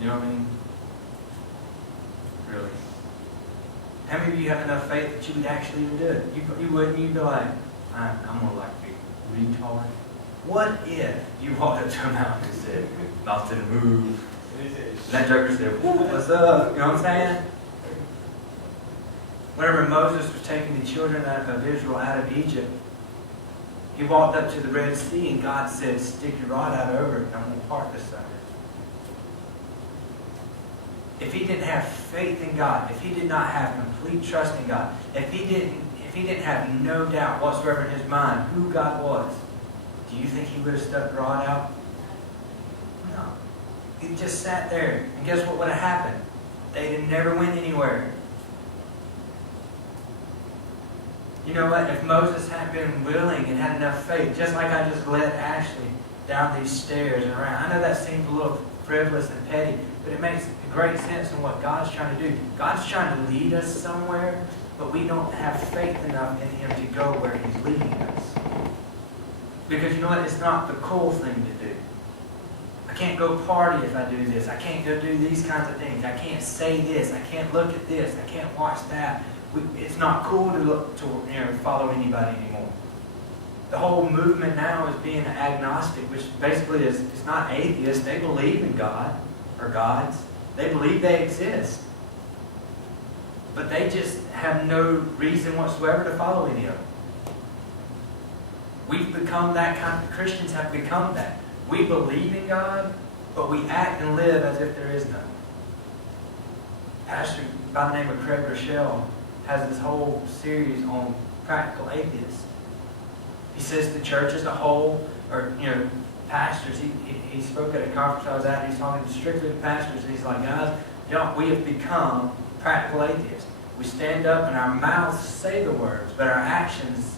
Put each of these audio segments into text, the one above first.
You know what I mean? Really. How many of you have enough faith that you would actually even do it? You wouldn't. You'd be like, I'm going to like be retard. What if you walked up to a mountain and said, mountain move? And that joker said, what's up? You know what I'm saying? Whenever Moses was taking the children of Israel out of Egypt, he walked up to the Red Sea and God said, stick your rod out over it and I'm going to part this sucker. If he didn't have faith in God, if he did not have complete trust in God, if he didn't have no doubt whatsoever in his mind who God was, do you think he would have stuck the rod out? No. He just sat there. And guess what would have happened? They never went anywhere. You know what? If Moses had been willing and had enough faith, just like I just led Ashley down these stairs and around. I know that seems a little frivolous and petty, but it makes great sense in what God's trying to do. God's trying to lead us somewhere, but we don't have faith enough in Him to go where He's leading us. Because you know what? It's not the cool thing to do. I can't go party if I do this. I can't go do these kinds of things. I can't say this. I can't look at this. I can't watch that. It's not cool to look to follow anybody anymore. The whole movement now is being agnostic, which basically is it's not atheist. They believe in God or gods. They believe they exist. But they just have no reason whatsoever to follow any of them. We've become that kind of, Christians have become that. We believe in God, but we act and live as if there is none. Pastor by the name of Craig Rochelle has this whole series on practical atheists. He says the church as a whole, or pastors, he spoke at a conference I was at, and he's talking strictly to pastors, and he's like, guys, we have become practical atheists. We stand up and our mouths say the words, but our actions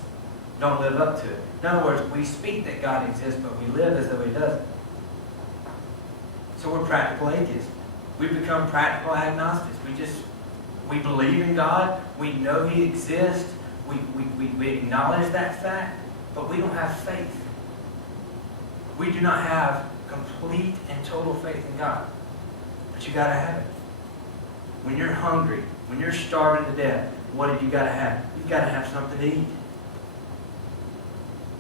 don't live up to it. In other words, we speak that God exists, but we live as though He doesn't. So we're practical atheists. We've become practical agnostics. We believe in God. We know He exists. We acknowledge that fact, but we don't have faith. We do not have complete and total faith in God. But you got to have it. When you're hungry, when you're starving to death, what have you got to have? You've got to have something to eat.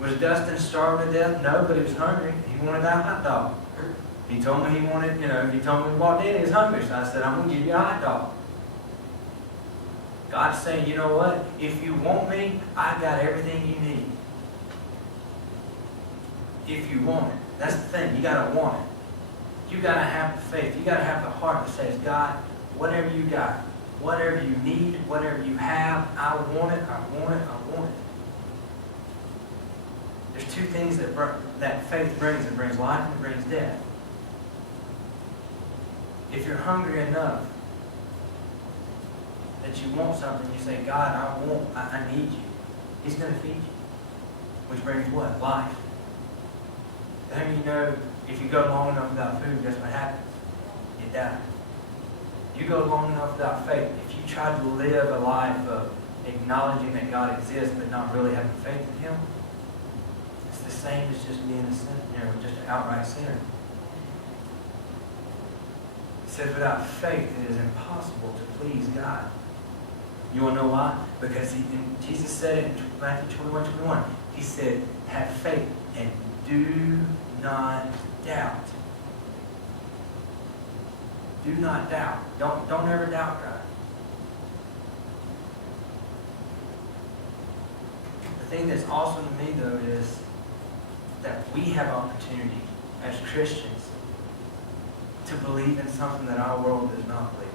Was Dustin starving to death? No, but he was hungry. He wanted that hot dog. He told me he wanted, he told me he walked in, he was hungry. So I said, I'm going to give you a hot dog. God's saying, you know what? If you want me, I got everything you need. If you want it. That's the thing. You got to want it. You got to have the faith. You got to have the heart that says, God, whatever you got, whatever you need, whatever you have, I want it, I want it, I want it. There's two things that faith brings. It brings life and it brings death. If you're hungry enough that you want something, you say, God, I need you. He's going to feed you. Which brings what? Life. How many of you know if you go long enough without food, guess what happens? You die. You go long enough without faith. If you try to live a life of acknowledging that God exists but not really having faith in Him, it's the same as just being a sinner, just an outright sinner. It says without faith it is impossible to please God. You want to know why? Because Jesus said it in Matthew 21:21. He said, have faith and do not doubt. Do not doubt. Don't ever doubt God. The thing that's awesome to me, though, is that we have opportunity as Christians to believe in something that our world does not believe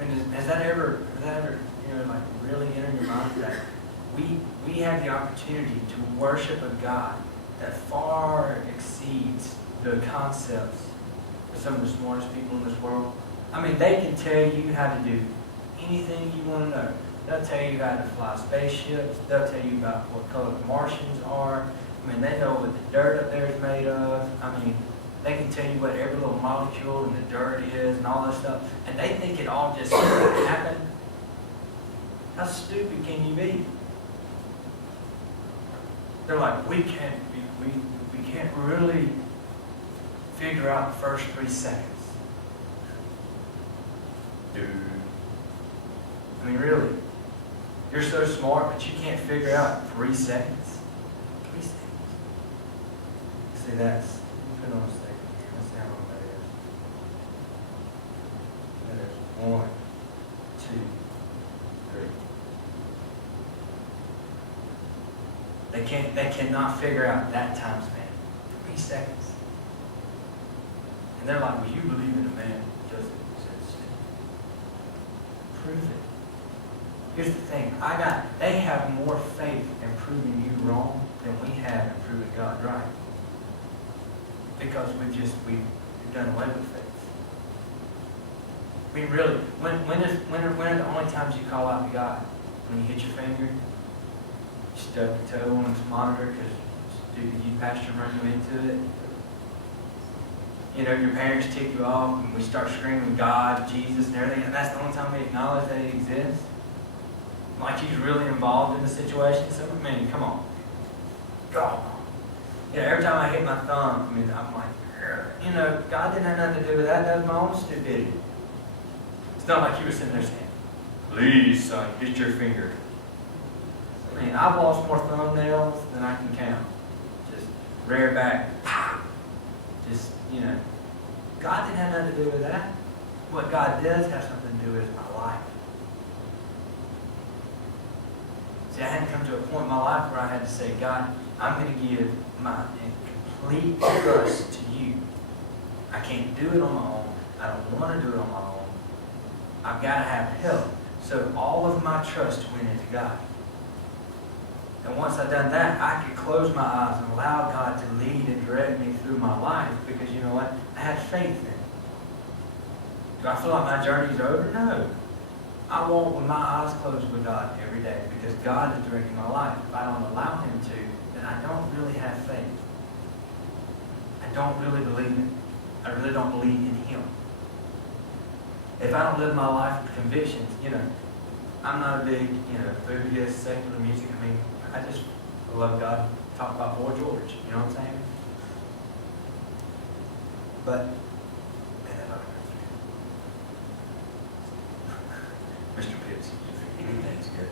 in. I mean, has that ever really entered your mind that we have the opportunity to worship a God that far exceeds the concepts of some of the smartest people in this world? I mean, they can tell you how to do anything you want to know. They'll tell you how to fly spaceships. They'll tell you about what color the Martians are. I mean, they know what the dirt up there is made of. I mean, they can tell you what every little molecule in the dirt is and all that stuff. And they think it all just happened. How stupid can you be? They're like, we can't really figure out the first 3 seconds. Dude. I mean, really. You're so smart, but you can't figure out 3 seconds. 3 seconds. See, that's, put on a second here. Let's see how long that is. That is 1, 2, 3. They cannot figure out that time span. 3 seconds. And they're like, well, you believe in a man who doesn't exist. Prove it. Here's the thing. They have more faith in proving you wrong than we have in proving God right. Because we've done away with faith. I mean, really, when are the only times you call out to God? When you hit your finger? You stub your toe on his monitor because stupid youth pastor run you into it? You know, your parents tick you off and we start screaming God, Jesus, and everything, and that's the only time we acknowledge that He exists? Like He's really involved in the situation? So, I mean, come on. God. You know, every time I hit my thumb, I mean, I'm like, you know, God didn't have nothing to do with that. That was my own stupidity. It's not like you were sitting there saying, please, son, hit your finger. I mean, I've lost more thumbnails than I can count. Just rear back. Just, you know, God didn't have nothing to do with that. What God does have something to do with is my life. See, I had to come to a point in my life where I had to say, God, I'm going to give my complete trust to you. I can't do it on my own. I don't want to do it on my own. I've got to have help. So all of my trust went into God. And once I'd done that, I could close my eyes and allow God to lead and direct me through my life because, you know what? I had faith in it. Do I feel like my journey's over? No. I walk with my eyes closed with God every day because God is directing my life. If I don't allow Him to, then I don't really have faith. I don't really believe it. I really don't believe in Him. If I don't live my life with convictions, you know, I'm not a big, you know, Buddhist, secular music. I mean, I just love God. Talk about Boy George. You know what I'm saying? But, man, that Mr. Pitts, anything's good.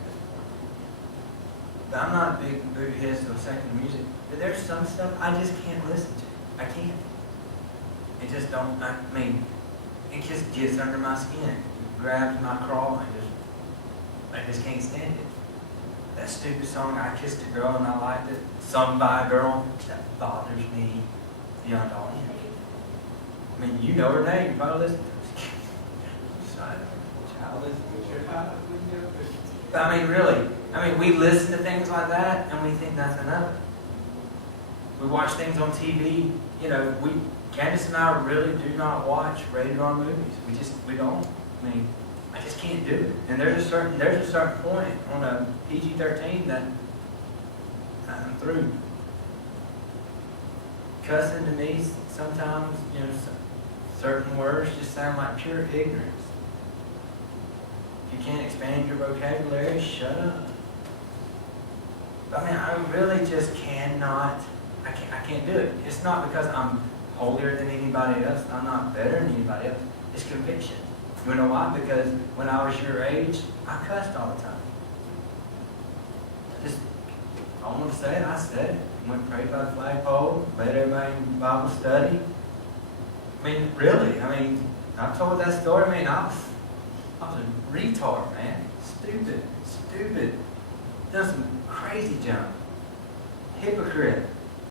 But I'm not a big Buddhist or secular music. But there's some stuff I just can't listen to. I can't. It just don't, I mean, it just gets under my skin. It grabs my craw and I just can't stand it. That stupid song, I Kissed a Girl and I Liked It, sung by a girl, that bothers me beyond all end. I mean, you know her name, you probably listen to her. But I mean, really, we listen to things like that and we think that's enough. We watch things on TV, you know, Candace and I really do not watch rated R movies. We don't. I mean, I just can't do it. And there's a certain point on a PG-13 that I'm through. Cussing to me sometimes, you know, certain words just sound like pure ignorance. If you can't expand your vocabulary, shut up. But I mean, I really just cannot. I can't do it. It's not because I'm holier than anybody else. I'm not better than anybody else. It's conviction. You know why? Because when I was your age, I cussed all the time. I want to say it, I said it. Went and prayed by the flagpole, led everybody in Bible study. I mean, really, I've told that story. I was a retard, man. Stupid. Done some crazy junk. Hypocrite.